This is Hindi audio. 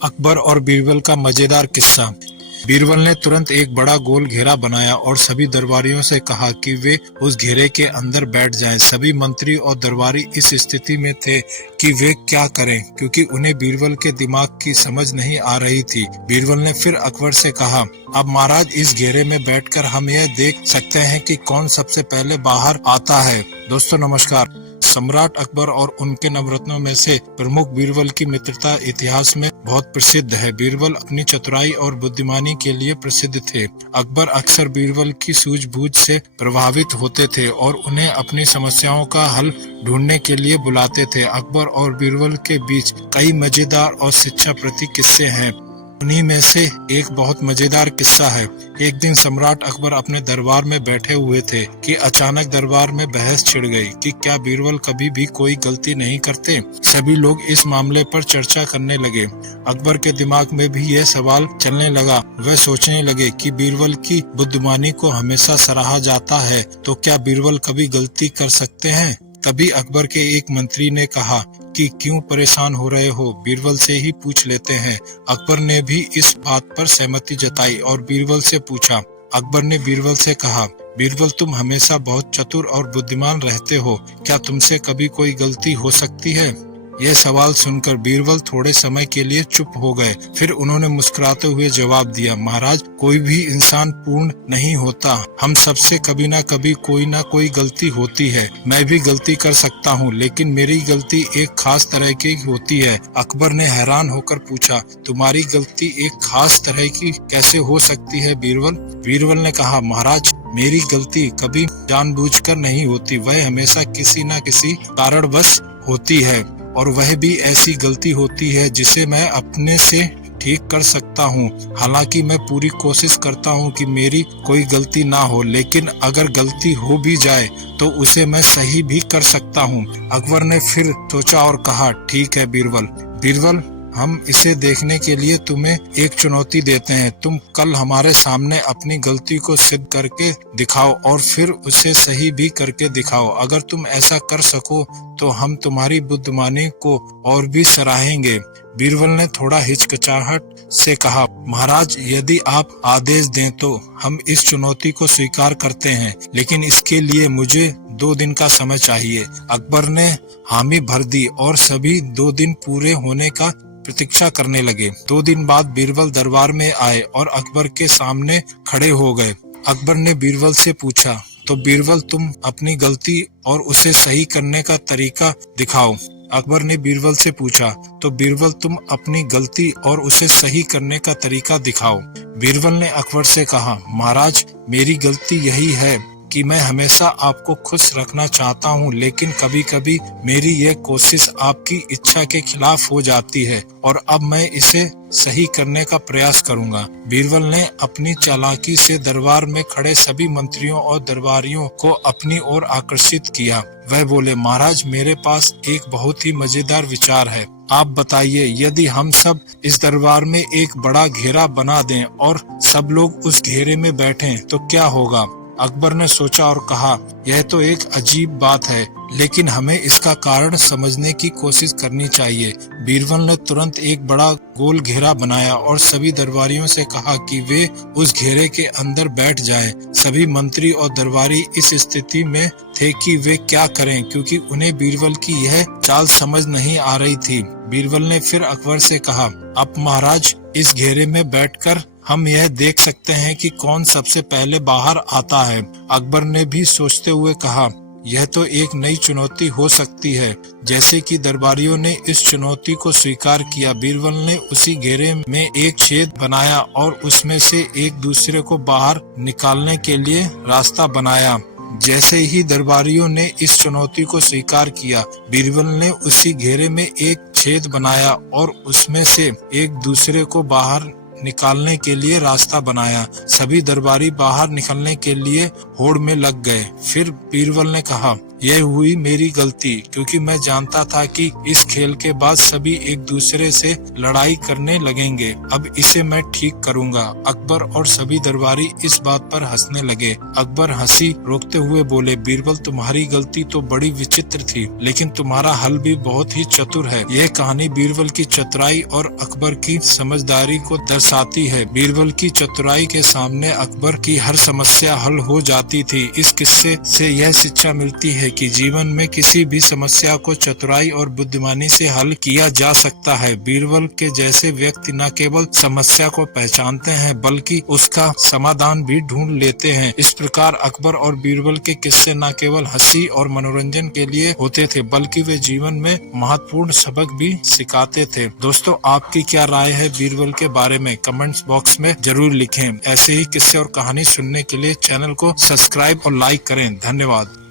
अकबर और बीरबल का मजेदार किस्सा। बीरबल ने तुरंत एक बड़ा गोल घेरा बनाया और सभी दरबारियों से कहा कि वे उस घेरे के अंदर बैठ जाएं। सभी मंत्री और दरबारी इस स्थिति में थे कि वे क्या करें, क्योंकि उन्हें बीरबल के दिमाग की समझ नहीं आ रही थी। बीरबल ने फिर अकबर से कहा, अब महाराज, इस घेरे में बैठकर हम यह देख सकते हैं कि कौन सबसे पहले बाहर आता है। दोस्तों नमस्कार। सम्राट अकबर और उनके नवरत्नों में से प्रमुख बीरबल की मित्रता इतिहास में बहुत प्रसिद्ध है। बीरबल अपनी चतुराई और बुद्धिमानी के लिए प्रसिद्ध थे। अकबर अक्सर बीरबल की सूझबूझ से प्रभावित होते थे और उन्हें अपनी समस्याओं का हल ढूंढने के लिए बुलाते थे। अकबर और बीरबल के बीच कई मजेदार और शिक्षाप्रद किस्से हैं। उन्हीं में से एक बहुत मजेदार किस्सा है। एक दिन सम्राट अकबर अपने दरबार में बैठे हुए थे कि अचानक दरबार में बहस छिड़ गई कि क्या बीरबल कभी भी कोई गलती नहीं करते। सभी लोग इस मामले पर चर्चा करने लगे। अकबर के दिमाग में भी यह सवाल चलने लगा। वह सोचने लगे कि बीरबल की बुद्धिमानी को हमेशा सराहा जाता है, तो क्या बीरबल कभी गलती कर सकते हैं। तभी अकबर के एक मंत्री ने कहा कि क्यों परेशान हो रहे हो, बीरबल से ही पूछ लेते हैं। अकबर ने भी इस बात पर सहमति जताई और बीरबल से पूछा। अकबर ने बीरबल से कहा, बीरबल, तुम हमेशा बहुत चतुर और बुद्धिमान रहते हो, क्या तुमसे कभी कोई गलती हो सकती है। यह सवाल सुनकर बीरबल थोड़े समय के लिए चुप हो गए। फिर उन्होंने मुस्कुराते हुए जवाब दिया, महाराज, कोई भी इंसान पूर्ण नहीं होता। हम सबसे कभी ना कभी कोई ना कोई गलती होती है। मैं भी गलती कर सकता हूँ, लेकिन मेरी गलती एक खास तरह की होती है। अकबर ने हैरान होकर पूछा, तुम्हारी गलती एक खास तरह की कैसे हो सकती है बीरबल। बीरबल ने कहा, महाराज, मेरी गलती कभी जानबूझकर नहीं होती, वह हमेशा किसी न किसी कारणवश होती है, और वह भी ऐसी गलती होती है जिसे मैं अपने से ठीक कर सकता हूँ। हालांकि मैं पूरी कोशिश करता हूँ कि मेरी कोई गलती ना हो, लेकिन अगर गलती हो भी जाए तो उसे मैं सही भी कर सकता हूँ। अकबर ने फिर सोचा और कहा, ठीक है बीरबल, हम इसे देखने के लिए तुम्हें एक चुनौती देते हैं। तुम कल हमारे सामने अपनी गलती को सिद्ध करके दिखाओ और फिर उसे सही भी करके दिखाओ। अगर तुम ऐसा कर सको तो हम तुम्हारी बुद्धिमानी को और भी सराहेंगे। बीरबल ने थोड़ा हिचकिचाहट से कहा, महाराज, यदि आप आदेश दें तो हम इस चुनौती को स्वीकार करते हैं, लेकिन इसके लिए मुझे 2 दिन का समय चाहिए। अकबर ने हामी भर दी और सभी 2 दिन पूरे होने का प्रतीक्षा करने लगे। 2 दिन बाद बीरबल दरबार में आए और अकबर के सामने खड़े हो गए। अकबर ने बीरबल से पूछा, तो बीरबल, तुम अपनी गलती और उसे सही करने का तरीका दिखाओ। अकबर ने बीरबल से पूछा, तो बीरबल, तुम अपनी गलती और उसे सही करने का तरीका दिखाओ। बीरबल ने अकबर से कहा, महाराज, मेरी गलती यही है कि मैं हमेशा आपको खुश रखना चाहता हूँ, लेकिन कभी कभी मेरी यह कोशिश आपकी इच्छा के खिलाफ हो जाती है, और अब मैं इसे सही करने का प्रयास करूंगा। बीरबल ने अपनी चालाकी से दरबार में खड़े सभी मंत्रियों और दरबारियों को अपनी ओर आकर्षित किया। वह बोले, महाराज, मेरे पास एक बहुत ही मजेदार विचार है। आप बताइए, यदि हम सब इस दरबार में एक बड़ा घेरा बना दें और सब लोग उस घेरे में बैठें तो क्या होगा। अकबर ने सोचा और कहा, यह तो एक अजीब बात है, लेकिन हमें इसका कारण समझने की कोशिश करनी चाहिए। बीरबल ने तुरंत एक बड़ा गोल घेरा बनाया और सभी दरबारियों से कहा कि वे उस घेरे के अंदर बैठ जाएं। सभी मंत्री और दरबारी इस स्थिति में थे कि वे क्या करें, क्योंकि उन्हें बीरबल की यह चाल समझ नहीं आ रही थी। बीरबल ने फिर अकबर से कहा, अब महाराज, इस घेरे में बैठकर हम यह देख सकते हैं कि कौन सबसे पहले बाहर आता है। अकबर ने भी सोचते हुए कहा, यह तो एक नई चुनौती हो सकती है। जैसे कि दरबारियों ने इस चुनौती को स्वीकार किया, बीरबल ने उसी घेरे में एक छेद बनाया और उसमें से एक दूसरे को बाहर निकालने के लिए रास्ता बनाया। जैसे ही दरबारियों ने इस चुनौती को स्वीकार किया, बीरबल ने उसी घेरे में एक छेद बनाया और उसमें से एक दूसरे को बाहर निकालने के लिए रास्ता बनाया। सभी दरबारी बाहर निकलने के लिए होड़ में लग गए। फिर बीरबल ने कहा, यह हुई मेरी गलती, क्योंकि मैं जानता था कि इस खेल के बाद सभी एक दूसरे से लड़ाई करने लगेंगे। अब इसे मैं ठीक करूंगा। अकबर और सभी दरबारी इस बात पर हंसने लगे। अकबर हंसी रोकते हुए बोले, बीरबल तुम्हारी गलती तो बड़ी विचित्र थी, लेकिन तुम्हारा हल भी बहुत ही चतुर है। यह कहानी बीरबल की चतुराई और अकबर की समझदारी को दर्शाती है। बीरबल की चतुराई के सामने अकबर की हर समस्या हल हो जाती थी। इस किस्से से यह शिक्षा मिलती है कि जीवन में किसी भी समस्या को चतुराई और बुद्धिमानी से हल किया जा सकता है। बीरबल के जैसे व्यक्ति न केवल समस्या को पहचानते हैं, बल्कि उसका समाधान भी ढूंढ लेते हैं। इस प्रकार अकबर और बीरबल के किस्से न केवल हंसी और मनोरंजन के लिए होते थे, बल्कि वे जीवन में महत्वपूर्ण सबक भी सिखाते थे। दोस्तों, आपकी क्या राय है बीरबल के बारे में? कमेंट्स बॉक्स में जरूर लिखें। ऐसे ही किस्से और कहानी सुनने के लिए चैनल को सब्सक्राइब और लाइक करें। धन्यवाद।